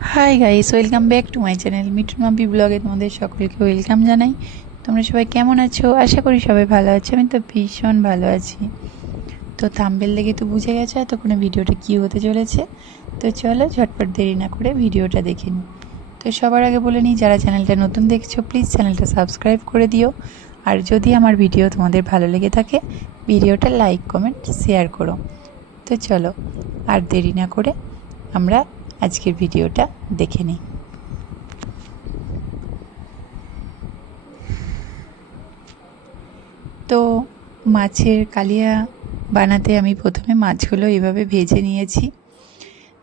Hi guys welcome back to my channel Mithun Mampi ব্লগে তোমাদের সকলকে ওয়েলকাম জানাই। তোমরা সবাই কেমন আছো? আশা করি সবাই ভালো আছো, আমি তো ভীষণ ভালো আছি। তো থাম্বেল দেখে তো বুঝে গেছো এতক্ষণে ভিডিওটা কী হতে চলেছে? তো চলো ঝটপট দেরি না করে ভিডিওটা দেখে নিই। তো সবার আগে বলে নিই, যারা চ্যানেলটা নতুন দেখছ প্লিজ চ্যানেলটা সাবস্ক্রাইব করে দিও। আর যদি আমার ভিডিও তোমাদের ভালো লেগে থাকে, ভিডিওটা লাইক কমেন্ট শেয়ার করো। তো চলো, আর দেরি না করে আমরা আজকের ভিডিওটা দেখে নিই। তো মাছের কালিয়া বানাতে আমি প্রথমে মাছগুলো এভাবে ভেজে নিয়েছি।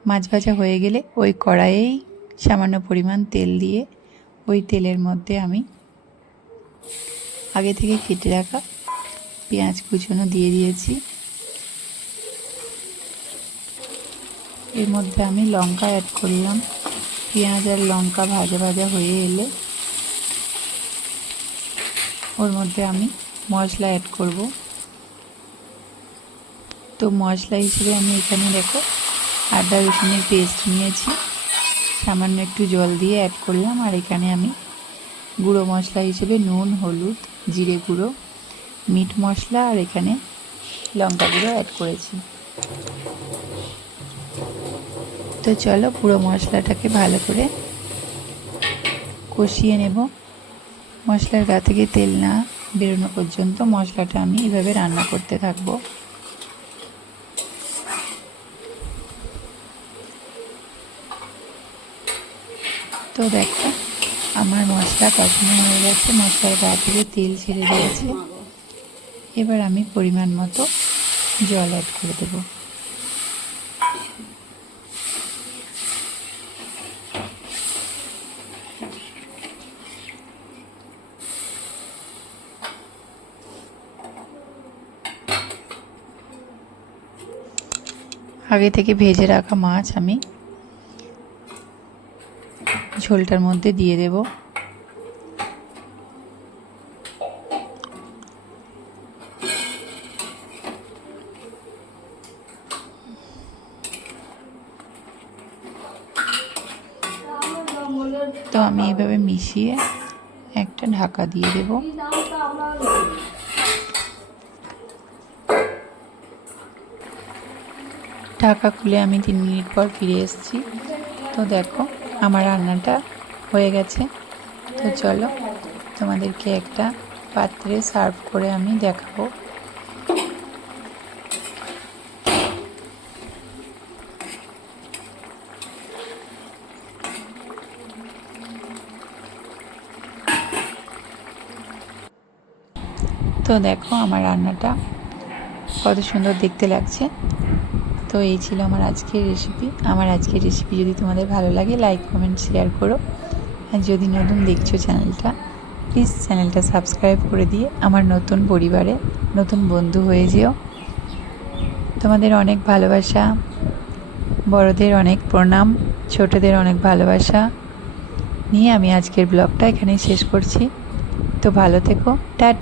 মাছ ভাজা হয়ে গেলে ওই কড়াইয়েই সামান্য পরিমাণ তেল দিয়ে ওই তেলের মধ্যে আমি আগে থেকে কেটে রাখা পেঁয়াজ কুচনো দিয়ে দিয়েছি। এর মধ্যে আমি লঙ্কা অ্যাড করলাম। পেঁয়াজ আর লঙ্কা ভাজা ভাজা হয়ে এলে ওর মধ্যে আমি মশলা অ্যাড করব। তো মশলা হিসেবে আমি এখানে দেখো আদা রসুনের পেস্ট নিয়েছি। সামান্য একটু জল দিয়ে অ্যাড করলাম আর এখানে আমি গুঁড়ো মশলা হিসেবে নুন, হলুদ, জিরে গুঁড়ো, মিট মশলা আর এখানে লঙ্কা গুঁড়ো অ্যাড করেছি। তো চলো পুরো মশলাটাকে ভালো করে কষিয়ে নেব। মশলার গা থেকে তেল না বেরোনো পর্যন্ত মশলাটা আমি এভাবে রান্না করতে থাকব। তো দেখো, আমার মশলা কষানো হয়ে গেছে, মশলার গা থেকে তেল ছেড়ে দিয়েছে। এবার আমি পরিমাণ মতো জল অ্যাড করে দেবো। আগে থেকে ভেজে রাখা মাছ আমি ঝোলটার মধ্যে দিয়ে দেব। তো আমি এভাবে মিশিয়ে একটা ঢাকা দিয়ে দেব। ঢাকা খুলে আমি তিন মিনিট পর ফিরে এসেছি। তো দেখো, আমার রান্নাটা হয়ে গেছে। তো চলো, তোমাদেরকে একটা পাত্রে সার্ভ করে আমি দেখাবো। তো দেখো, আমার রান্নাটা কত সুন্দর দেখতে লাগছে। তো এই ছিল আমার আজকের রেসিপি আমার আজকের রেসিপি যদি তোমাদের ভালো লাগে লাইক কমেন্ট শেয়ার করো। আর যদি নতুন দেখছ চ্যানেলটা প্লিজ চ্যানেলটা সাবস্ক্রাইব করে দিয়ে আমার নতুন পরিবারে, নতুন বন্ধু হয়ে যেও। তোমাদের অনেক ভালোবাসা, বড়দের অনেক প্রণাম, ছোটদের অনেক ভালোবাসা নিয়ে আমি আজকের ব্লগটা এখানেই শেষ করছি। তো ভালো থেকো, টাটা।